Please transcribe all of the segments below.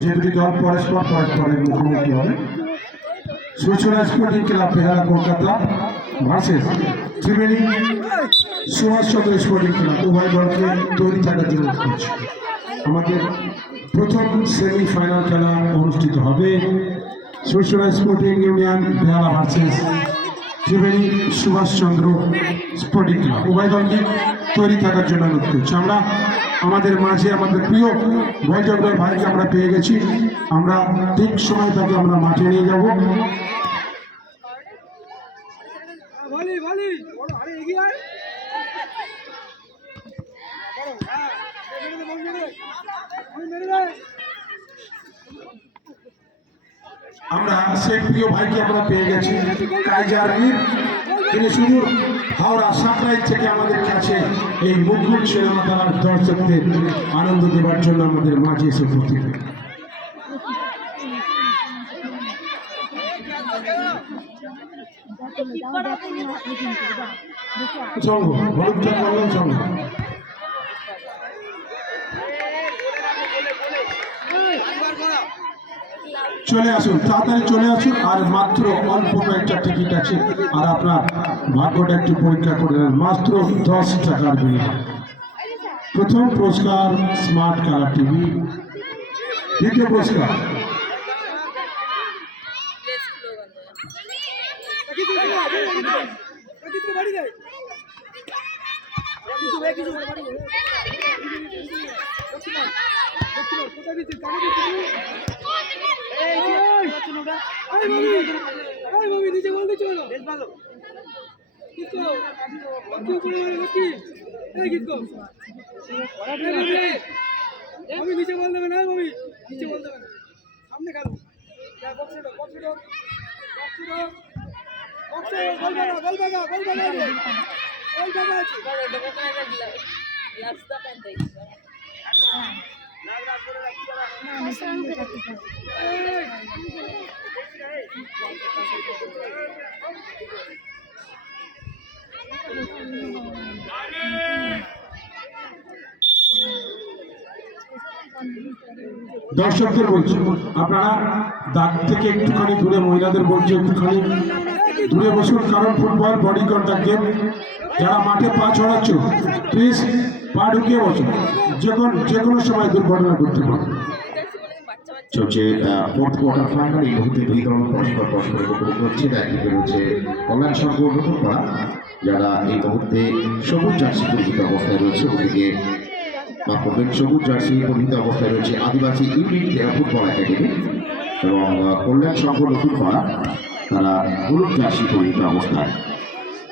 যে দল পরস্পর পরস্পরের মুখোমুখি হবে, Suchana sporting club Behara Kolkata versus Tribeni Subhashchandra sporting club, উভয় দলকে তৈরি থাকার জন্য আমাদের প্রথম সেমিফাইনাল খেলা অনুষ্ঠিত হবে। Suchana sporting union Behara versus Tribeni Subhashchandra sporting club, উভয় দলকে তৈরি থাকার জন্য অনুরোধ করছি আমরা আমাদের মাঝে আমাদের প্রিয় ভয়চন্দ্র ভাইকে আমরা পেয়ে গেছি। আমরা ঠিক সময় তাকে আমরা মাঠে নিয়ে যাব। আমরা সেই প্রিয় ভাইকে আমরা পেয়ে গেছি। কাইজার তিনি শুধু হাওড়া সাঁকরাইল থেকে আমাদের কাছে এই মুকুল সিনেমা তার দর্শকদের আনন্দ দেওয়ার জন্য আমাদের মাঝে এসে উপস্থিত। সংঘ হলুদ চলো সংঘ চলে আসুন, তাড়াতাড়ি চলে আসুন, আর মাত্র অল্প কয়েকটা টিকিট আছে। আর আপনার ভাগ্যটা একটু পরীক্ষা করে নেন, মাত্র দশ টাকার বিনিময়ে। প্রথম পুরস্কার স্মার্ট কালার টিভি, দ্বিতীয় পুরস্কার। কিছু আমি নিচে বল দেবে না মামি নিচে বল দেবে না সামনে খেলো যা দর্শকদের বলছি, আপনারা দাগ থেকে একটুখানি দূরে, মহিলাদের বলছি একটুখানি দূরে বসুন, কারণ ফুটবল বডি কন্ট্যাক্ট গেম যারা মাঠে পা ছড়াচ্ছ প্লিজ পা ঢুকিয়ে বসুন যে কোনো যে কোনো সময় দুর্ঘটনা ঘটতে পারে। চলছে ফোর্থ কোয়ার্টার ফাইনাল এই মুহূর্তে দুই দল পরস্পর পরস্পরের মুখোমুখি হচ্ছে একদিকে রয়েছে কল্যাণ সংঘ পাড়া যারা এই মুহূর্তে সবুজ জার্সি পরিচিত অবস্থায় রয়েছে ওদিকে বা করবেন সবুজ জার্সি পরিচিত অবস্থায় রয়েছে আদিবাসী ইউনিট ফুটবল একাডেমি এবং কল্যাণ সংঘ পাড়া তারা হলুদ জার্সি পরিচিত অবস্থায়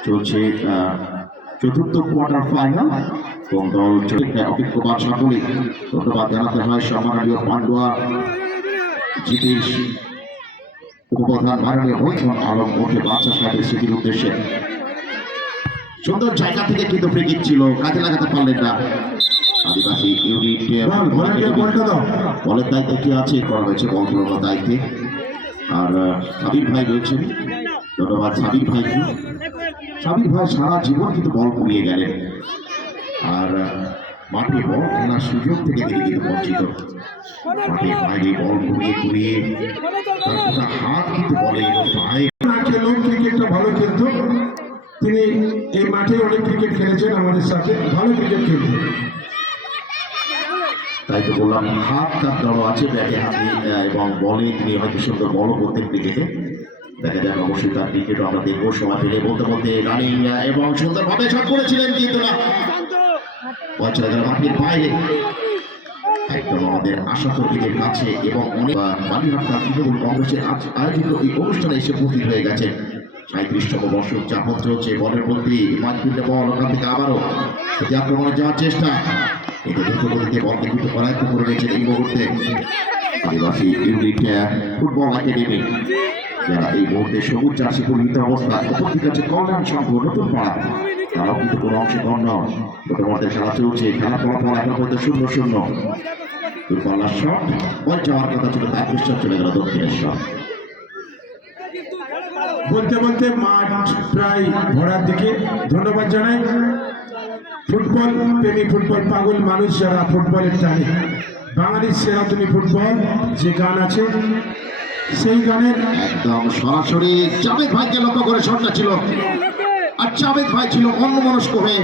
চলছে চতুর্থ কোয়ার্টার ফাইনাল এবং দল চলছে অভিজ্ঞ কুমার সকলে ধন্যবাদ জানাতে হয় সম্মানীয় পান্ডুয়া জিতেশ উপপ্রধান মাননীয় মৈথন আলম ওঠে বাচ্চা সাহেবের স্মৃতির উদ্দেশ্যে। সুন্দর জায়গা থেকে কিন্তু ফ্রি কিক ছিল কাজে লাগাতে পারলেন না। আদিবাসী ইউনিট বলের দায়িত্বে কি আছে? করা হয়েছে বল দায়িত্বে। আর সাবির ভাই রয়েছেন। ধন্যবাদ সাবির ভাইকে। সাবির ভাই সারা জীবন কিন্তু বল কুড়িয়ে গেলেন। আর মাঠে বল খেলার সুযোগ থেকে তিনি কিন্তু বঞ্চিত। মাঠে বাইরে বল কুড়িয়ে তার হাত কিন্তু বলে পায়ে ক্রিকেটটা ভালো খেলতো। তিনি এই মাঠে অনেক ক্রিকেট খেলেছেন আমাদের সাথে ভালো ক্রিকেট খেলতেন তাই তো বললাম হাত তার জড়ো আছে ব্যাটে হাতে এবং বলে তিনি হয়তো সুন্দর বলও করতেন ক্রিকেটে। দেখা যাক, অবশ্যই তার ক্রিকেটও আমরা দেখব, সময় পেলে বলতে বলতে রানিং এবং সুন্দরভাবে শট করেছিলেন কিন্তু না। বল চলে মাঠের বাইরে। একদম আমাদের আশা কর্মীদের কাছে এবং অনেক বালিহাট্টা তৃণমূল কংগ্রেসের আয়োজিত এই অনুষ্ঠানে এসে উপস্থিত হয়ে গেছেন সাঁত্রিশতম বর্ষ উদযাপন চলছে বলের প্রতি মাঝফিল্ডে বল, ওখান থেকে আবারও আক্রমণে যাওয়ার চেষ্টা। কিন্তু দ্রুত গতিতে বলকে দ্রুত করায়ত্ত করে রয়েছেন এই মুহূর্তে। Adivasi unit football academy. যারা এই মুহূর্তে সবুজ চাষি পরিহিত অবস্থায় উপস্থিত আছে কল্যাণ সংঘ নতুন পাড়া। তারাও কিন্তু কোনো অংশগ্রহণ নয় প্রথমার্ধের খেলা চলছে খেলা ফলাফল এখন পর্যন্ত শূন্য শূন্য। দূরপাল্লার শট বল যাওয়ার কথা ছিল, তার পৃষ্ঠ চলে গেল দক্ষিণেশ্বর বলতে বলতে মাঠ প্রায় ভরার দিকে ধন্যবাদ জানাই। ফুটবল প্রেমী, ফুটবল পাগল মানুষ যারা ফুটবলের টানে। বাঙালির সেরাতনী ফুটবল, যে গান আছে সেই গানের একদম সরাসরি জাভেদ ভাইকে লক্ষ্য করে শটটা ছিল। আর জাভেদ ভাই ছিল অন্যমনস্ক হয়ে।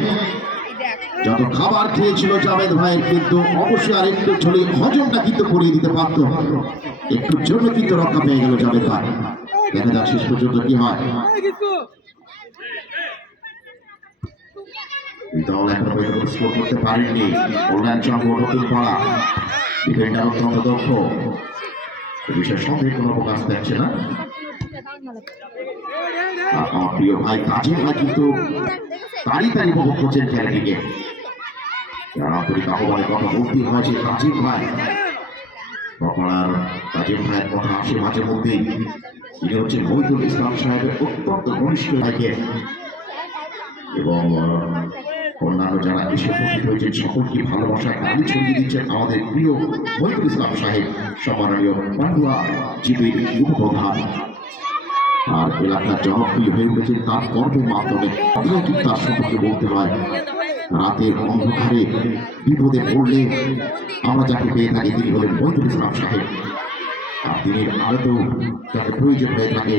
যত খাবার খেয়েছিল জাভেদ ভাইয়ের কিন্তু অবশ্যই আর একটু চলে হজমটা কিন্তু করিয়ে দিতে পারত। একটুর জন্য কিন্তু রক্ষা পেয়ে গেল জাভেদ ভাই। দেখা যাক শেষ পর্যন্ত কি হয়। দল এখন করতে পারেননি কল্যাণ চন্দ্র নতুন পাড়া ডিফেন্ডার অত্যন্ত দক্ষ। এ বিষয়ে সঙ্গে কোনো প্রকাশ দেখছে না। আমার প্রিয় ভাই কাজী ভাই কিন্তু তারই তারই উপভোগ করছেন খেলাটিকে যার আন্তরিক আহ্বানের কথা বলতেই হয় যে কাজীর ভাই। পাড়ার কাজীর ভাইয়ের কথা আসে মাঝে মধ্যেই তিনি হচ্ছেন মহিদুল ইসলাম সাহেবের অত্যন্ত ঘনিষ্ঠ ভাইকে। এবং অন্যান্য যারা এসে উপস্থিত হয়েছেন সকলকে ভালোবাসায় গালি ছড়িয়ে দিচ্ছেন আমাদের প্রিয় মহিদুল ইসলাম সাহেব, সম্মাননীয় পান্ডুয়া জীবের উপপ্রধান আর এলাকার জনপ্রিয় হয়ে উঠেছেন তার কর্মের মাধ্যমে। তার সম্পর্কে বলতে হয়, রাতের অন্ধকারে বিপদে পড়লে আমরা যাকে পেয়ে থাকি তিনি হলেন মহিদুল ইসলাম সাহেব। আর দিনের আলোতেও যাকে প্রয়োজন হয়ে থাকে,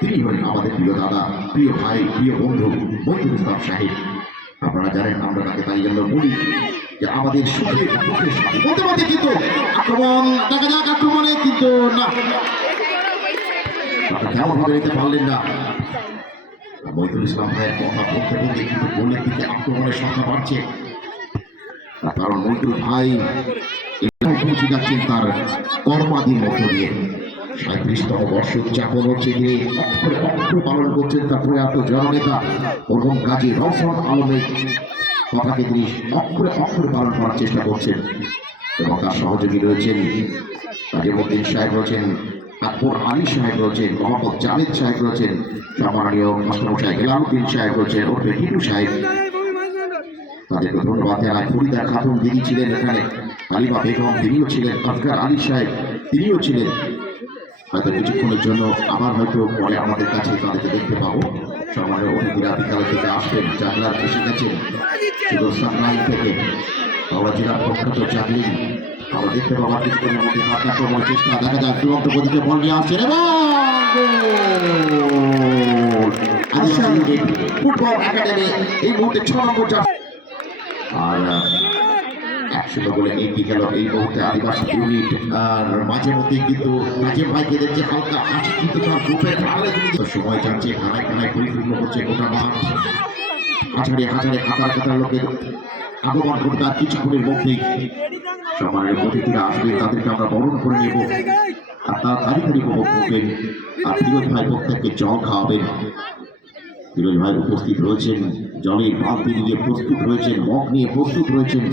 তিনি হলেন আমাদের প্রিয় দাদা, প্রিয় ভাই, প্রিয় বন্ধু মহিদুল ইসলাম সাহেব। আপনারা জানেন, আমরা তাকে তাই জন্য বলি যে আমাদের সুখে সাথে বলতে বলতে কিন্তু আক্রমণ, দেখা যাক আক্রমণে কিন্তু না। কেমন ভাবে নিতে পারলেন না? মহিদুল ইসলাম ভাইয়ের কথা বলতে বলতে কিন্তু গোলের দিকে আক্রমণের সংখ্যা বাড়ছে। কারণ মহিদুল ভাই পৌঁছে যাচ্ছেন তার কর্মাদির মধ্য দিয়ে। সাঁত্রিশতম বর্ষ উদযাপন হচ্ছে তিনি অক্ষর পালন করছেন তার প্রয়াত জননেতা এবং কাজী রওশন আলমের কথাকে তিনি অক্ষরে অক্ষরে পালন করার চেষ্টা করছেন। এবং তার সহযোগী রয়েছেন কাজীমুদ্দিন সাহেব রয়েছেন, আকবর আলী সাহেব রয়েছেন, মোহাম্মদ জাভেদ সাহেব রয়েছেন সম্মানীয় মাস্টারমশাই গেলামুদ্দিন সাহেব রয়েছেন ওরফে টিটু সাহেব। তাদেরকে ধন্যবাদ জানাই। ফরিদা খাতুন দিদি ছিলেন এখানে, আলিমা বেগম, তিনিও ছিলেন আফগার আলী সাহেব, তিনিও ছিলেন। হয়তো কিছুক্ষণের জন্য আবার হয়তো পরে আমাদের কাছে তাদেরকে দেখতে পাবো। সম্মানীয় অতিথিরা বিদ্যালয় থেকে আসবেন চাকলার এসে গেছেন। সাপ্লাই থেকে আমরা জেলার প্রখ্যাত চাকরি আমরা দেখতে পাবো কিছুক্ষণের মধ্যে ফাঁকা করার চেষ্টা দেখা যাক চূড়ান্ত গতিতে বল নিয়ে আসছেন এবং ইউনিট ফুটবল একাডেমি এই মুহূর্তে ছ নম্বর আর একশো বলে এগিয়ে গেল এই মুহূর্তে আদিবাসী ইউনিট আর মাঝে মধ্যে কিন্তু ভাইকে হালকা হাসি, কিন্তু তার গ্রুপের সময় যাচ্ছে খানায় খানায় পরিপূর্ণ হচ্ছে গোটা মাঠ। হাজারে হাজারে লোকের আগমন ঘটবে আর কিছুক্ষণের মধ্যেই সম্মানের অতিথিরা আসবে, তাদেরকে আমরা বরণ করে নেব। আর তারা তাড়াতাড়ি উপভোগ করবেন। আর ফিরোজ ভাই প্রত্যেককে জল খাওয়াবেন। ফিরোজ ভাই উপস্থিত রয়েছেন জলের বালতি নিয়ে প্রস্তুত রয়েছেন, মগ নিয়ে প্রস্তুত রয়েছেন।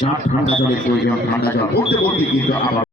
যার ঠান্ডা জলের প্রয়োজন ঠান্ডা জল পড়তে পড়তে কিন্তু আবার